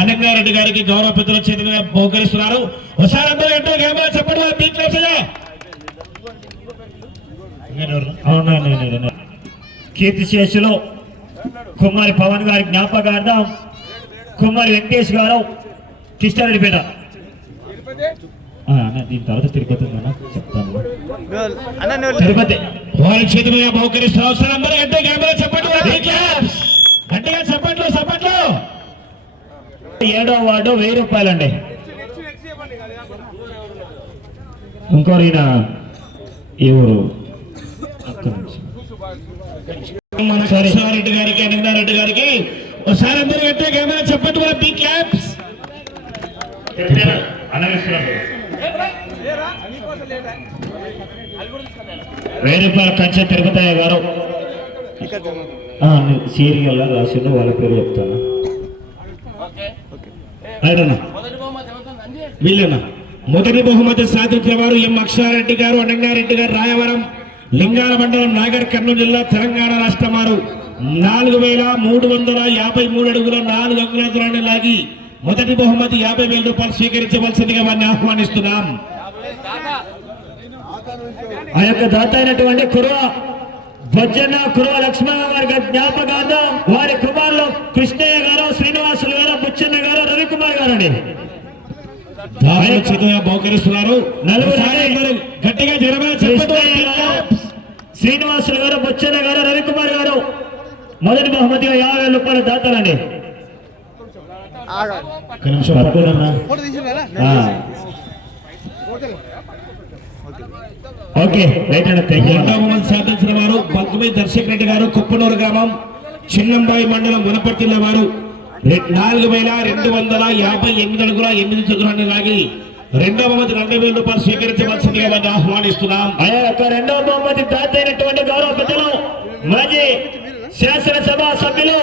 అనంగారెడ్డి గారికి గౌరవ పెద్దల చేతులుగా బహుకరిస్తున్నారు. ఒకసారి అందరూ ఎంతో గేమ్లో చెప్పండి. కీర్తిశేషులు కుమారి పవన్ గారి జ్ఞాపకార్థం కుమారి వెంకటేష్ గారు కిష్టారెడ్డిపేట. దీని తర్వాత తిరుపతి చెప్తాను. తిరుపతి వారి చేతులుగా బహుకరిస్తున్నారు. ఒకసారి అందరూ ఎంతో గేమ్లో చెప్పండి. గట్టిగా చెప్పండి. సపట్లో 7వ వార్డు 1000 రూపాయలండి. ఇంకోరు ఈ ఊరు రెడ్డి గారికి అనంగారెడ్డి గారికి ఒకసారి అందరూ గట్టిగా గేమ్లో చెప్పండి. మన బీ క్లాప్స్. 1000 రూపాయల కంచె తిరుపతయ్య గారు సీరియల్ రాసిండు. వాళ్ళ పేరు చెప్తాను. వీళ్ళేనా మొదటి బహుమతి సాధించిన వారు ఎం అక్షారెడ్డి గారు, అనంగారెడ్డి గారు, రాయవరం, లింగాల మండలం, నాగర్ కర్నూలు జిల్లా, తెలంగాణ రాష్ట్రం వారు 4353 అడుగుల 4 అంగుళాల దూరాన్ని లాగి మొదటి బహుమతి 50,000 రూపాయలు స్వీకరించవలసిందిగా వారిని ఆహ్వానిస్తున్నాం. ఆ యొక్క దాత అయినటువంటి కుర్వ భజన కుర్వ లక్ష్మణ గారి జ్ఞాపకార్థం వారి కుమారులు కృష్ణయ్య గారు, శ్రీనివాసులు గారు, బుచ్చన్న గారు, రవికుమార్ గారు అండి బహుకరిస్తున్నారు. గట్టిగా శ్రీనివాసులు గారు, బుచ్చన్న గారు, రవికుమార్ గారు మొదటి బహుమతిగా 50,000 రూపాయలు దాతారండి. ఓకే రైట్ అండి. సాధించిన వారు బంకుమీ దర్శక్ రెడ్డి గారు, కుప్పనూరు గ్రామం, చిన్నంబాయి మండలం, మునపర్తి జిల్లా వారు 4258 అడుగుల 8 చతురాన్ని లాగి రెండవ బహుమతి 2,000 రూపాయలు స్వీకరించవలసిందిగా వారిని ఆహ్వానిస్తున్నాం. రెండవ బహుమతి దాత అయినటువంటి గౌరవ పెద్దలు మాజీ శాసనసభ సభ్యులు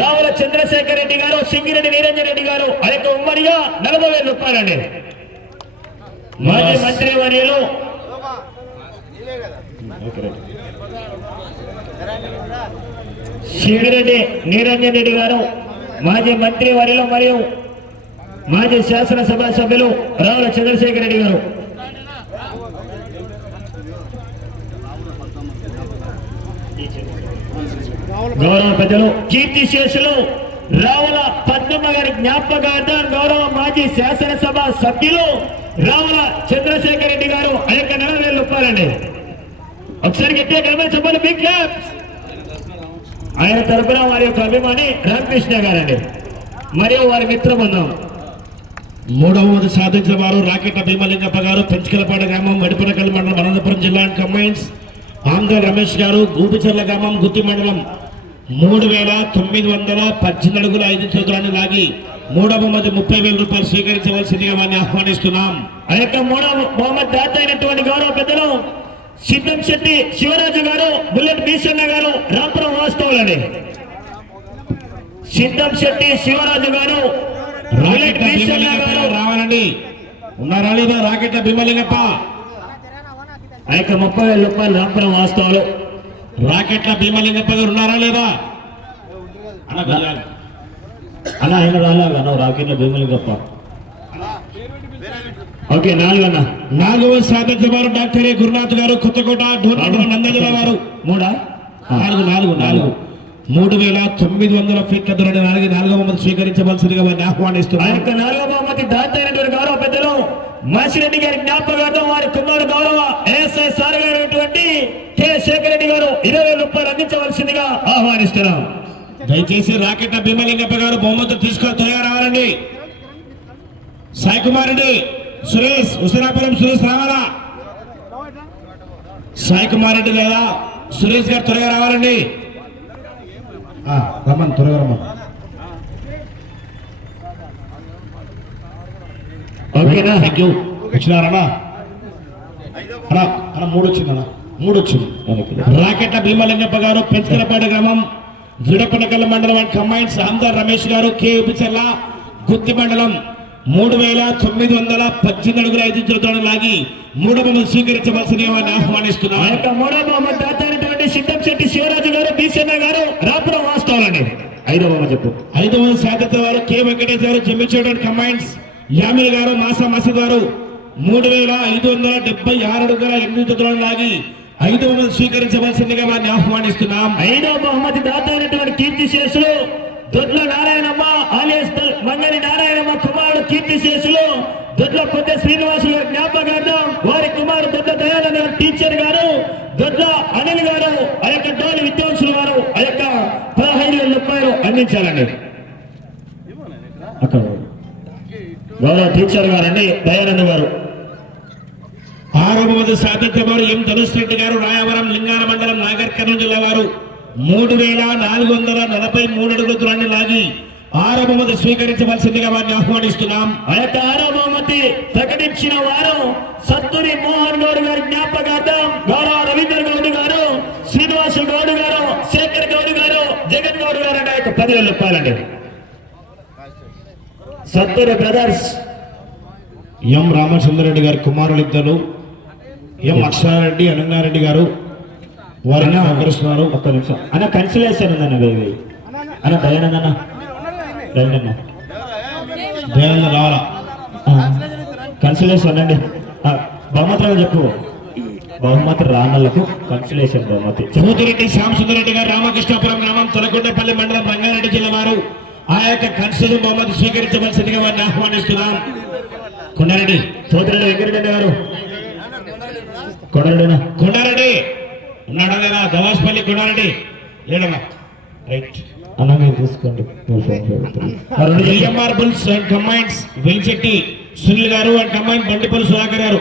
రావుల చంద్రశేఖర్ రెడ్డి గారు, సింగిరెడ్డి నిరంజన్ రెడ్డి గారు ఆ యొక్క ఉమ్మడిగా 40,000 రూపాయలండి. మాజీ మంత్రి వర్యులు సింగిరెడ్డి నిరంజన్ రెడ్డి గారు, మాజీ మంత్రి వర్యులు మరియు మాజీ శాసనసభ సభ్యులు రావుల చంద్రశేఖర్ రెడ్డి గారు. గౌరవ పెద్దలు కీర్తిశేషులు రావుల పద్మమ్మ గారి జ్ఞాపకార్థం గౌరవ మాజీ శాసనసభ సభ్యులు రావుల చంద్రశేఖర్ రెడ్డి గారు ఆ యొక్క 40,000 రూపాయలండి. ఒకసారి గట్టిగా గమనించి చెప్పండి. Big claps. ఆయన తరపున వారి యొక్క అభిమాని రామకృష్ణ గారండి మరియు వారి మిత్ర బృందం. మూడవ బహుమతి సాధించిన వారు రాకెట్ల భీమలింగప్ప గారు, పెంచుకలపాడు గ్రామం, వడిపనకల్ మండలం, అనంతపురం జిల్లా అండ్ కంబైన్స్. ఆంధ్ర రమేష్ గారు, గూపిచర్ల గ్రామం, గుత్తి మండలం 3,918 అడుగుల 5 చతురాన్ని లాగి మూడవ బహుమతి 30,000 రూపాయలు స్వీకరించవలసిందిగా వారిని ఆహ్వానిస్తున్నాం. ఆ యొక్క మూడవ బహుమతి దాత అయినటువంటి గౌరవ పెద్దలు సిద్ధం శెట్టి శివరాజు గారు, బుల్లెట్ బీసన్న గారు, రాంపురం వాస్తవులండి. సిద్ధం శెట్టి శివరాజు గారు, బుల్లెట్ బీసన్న గారు రావాలండి. ఉన్నారా లేదా రాకెట్ల భీమలింగప్ప? ఆ యొక్క 30,000 రూపాయలు రాంపురం వాస్తవులు. రాకెట్ల భీమలింగప్ప గారు ఉన్నారా లేదా? అలా ఆయన రాలేగా రాకెట్ల భీమలింగప్ప. ఓకే నాలుగవ సాధించిన వారు డాక్టర్ ఏ గురునాథ్ గారు, కొత్తకోట, నంద్యాల వారు 3,900 ఫీట్ల దూరాన్ని లాగి 4వ బహుమతి స్వీకరించవలసిందిగా వారిని ఆహ్వానిస్తున్నారు. ఆ యొక్క 4వ బహుమతి దాత అయినటువంటి గౌరవ పెద్దలు మాసిరెడ్డి గారి జ్ఞాపకార్థం వారి కుమారుడు గౌరవ ఏఎస్ఐ సార్ గారైనటువంటి కె శేఖర్ రెడ్డి గారు 20,000 రూపాయలు అందించవలసిందిగా ఆహ్వానిస్తున్నాం. దయచేసి రాకెట్ల భీమలింగప్ప గారు బహుమతులు తీసుకొని త్వరగా రావాలండి. సాయి కుమార్ రెడ్డి, సురేష్, హుసేనాపురం సురేష్ రావాలా? సాయి కుమార్ రెడ్డి లేదా సురేష్ గారు త్వరగా రావాలండి. రమ్మన్ త్వరగా రమ్మన్. ఓకేనా? Thank you. వచ్చినారన్నా? అన్నా 3 వచ్చిందన్నా, 3 వచ్చింది. రాకెట్ల భీమలింగప్ప గారు, పెంచుకలపాడు గ్రామం, విడపనకల్ మండలం అండ్ కంబైన్స్. ఆంధ్ర రమేష్ గారు, కేపిచర్ల, గుత్తి మండలం 3,918 అడుగుల 5 చతురాన్ని లాగి మూడవ బహుమతి స్వీకరించవలసిందిగా వారిని ఆహ్వానిస్తున్నారు. ఆ యొక్క మూడవ బహుమతి దాత అయినటువంటి సిద్ధం శెట్టి శివరాజు గారు, బీసన్న గారు, రాపురం వాస్తవాలండి. ఐదవ బహుమతి చెప్పు. 5వ సాధిత వారు కె వెంకటేష్ గారు, జమ్మిచోడన్ కంబైన్స్ యామిల్ గారు, మాసా మసీద్ గారు 3576 అడుగుల 8 చతురాలను లాగి 5వ బహుమతి స్వీకరించవలసిందిగా వారిని ఆహ్వానిస్తున్నాం. ఐదవ బహుమతి దాత అయినటువంటి కీర్తిశేషులు దొడ్ల నారాయణమ్మ ఆలియాస్ మంగళి నారాయణమ్మ కుమారుడు కీర్తిశేషులు దొడ్ల కొత్త శ్రీనివాసులు గారి జ్ఞాపకార్థం వారి కుమారుడు దొడ్ల దయానంద టీచర్ గారు, దొడ్ల అనిల్ గారు, ఆ యొక్క డోలి విద్వాంసులు గారు ఆ యొక్క 15,000 రూపాయలు అందించాలండి. అక్కడ గౌరవ టీచర్ గారండి దయానంద గారు. 6వ బహుమతి సాధిత వారు ఎం ధనుష్ రెడ్డి గారు, రాయవరం లింగాల మండలం, నాగర్ కర్నూలు జిల్లా వారు 3443 అడుగుల దూరాన్ని లాగి 6వ బహుమతి స్వీకరించవలసిందిగా వారిని ఆహ్వానిస్తున్నాం. ఆ యొక్క 6వ బహుమతి ప్రకటించిన వారు సత్తూరి మోహన్ గౌడ్ గారి జ్ఞాపకార్థం గౌరవ రవీంద్ర గౌడ్ గారు, శ్రీనివాసు గౌడ్ గారు, శేఖర్ గౌడ్ గారు, జగన్ గౌడ్ గారు అంటే 10,000 రూపాయలండి. సత్తూరి బ్రదర్స్ ఎం రామచంద్రరెడ్డి గారి కుమారులు ఇద్దరు, ఎం అక్షరారెడ్డి, అనంగారెడ్డి గారు వారిని ఆకరిస్తున్నారు. ఒక్క నిమిషం అన్న, కన్సలేషన్ ఉందన్న బేబీ అన్న, దయానందన్న దయానంద రావాలా, కన్సలేషన్ అండి. బహుమతులు చెప్పు. బహుమతి రానలకు కన్సలేషన్ బహుమతి. చౌతిరెడ్డి శ్యామసుందరెడ్డి గారు, రామకృష్ణాపురం గ్రామం, తొలకొండపల్లి మండలం, రంగారెడ్డి జిల్లా వారు ఆ యొక్క కన్సలేషన్ బహుమతి స్వీకరించవలసిందిగా వారిని ఆహ్వానిస్తున్నాం. కొండారెడ్డి, చౌతిరెడ్డి వెంకటరెడ్డి గారు, కొండారెడ్డినా కొండారెడ్డి ఉన్నాడా లేదా? దవాస్పల్లి కొండారెడ్డి లేడమ్మా, రైట్ అన్న మీరు తీసుకోండి. VMR bulls and combines Venchetti Sunil గారు అండ్ కంబైన్ బండిపల్లి సుధాకర్ గారు.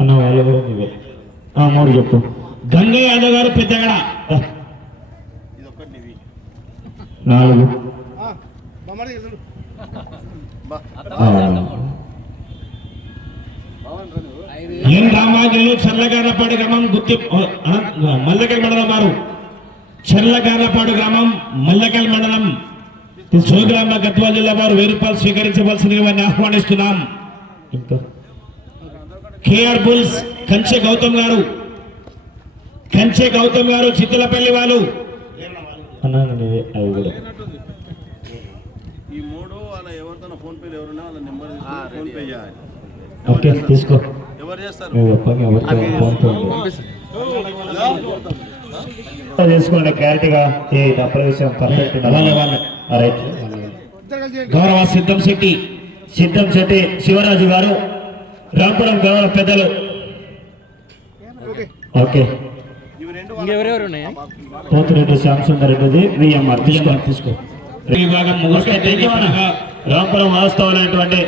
అన్న వాళ్ళు కూడా నువ్వే. 3 చెప్పు. గంగయ్య యాదవ్ గారు, పెద్దగడ 4. ఎన్ రామాజులు, చర్లగార్లపాడు గ్రామం, గుత్తి మల్లకల్ మండలం వారు, చర్లగార్లపాడు గ్రామం, మల్లకల్ మండలం, జోగులాంబ గద్వాల జిల్లా వారు 1000 రూపాయలు స్వీకరించవలసిందిగా వారిని ఆహ్వానిస్తున్నాం. ఇంకా కేఆర్ బుల్స్ కంచె గౌతమ్ గారు, కంచె గౌతమ్ గారు, చిత్తలపల్లి వాళ్ళు. అన్న నువ్వే అవి కూడా. ఈ 3 వాళ్ళ ఎవరితో ఫోన్ పే ఎవరున్నా వాళ్ళ నెంబర్ ఫోన్ పే చేయాలి. ఓకే తీసుకో. ఎవరు చేస్తారు? నువ్వు చెప్పండి ఎవరితో ఫోన్ పే చేసుకోండి క్లారిటీగా. ఈ డబ్బుల విషయం పర్ఫెక్ట్. రైట్. గౌరవ సిద్ధం శెట్టి, సిద్ధం శెట్టి శివరాజు గారు, రాంపురం గౌరవ పెద్దలు. ఓకే. పోతిరెడ్డి శ్యామసుందర్ రెడ్డిది విఎంఆర్ తీసుకో. విభాగం ముగిస్తే రాంపురం వాస్తవాలైనటువంటి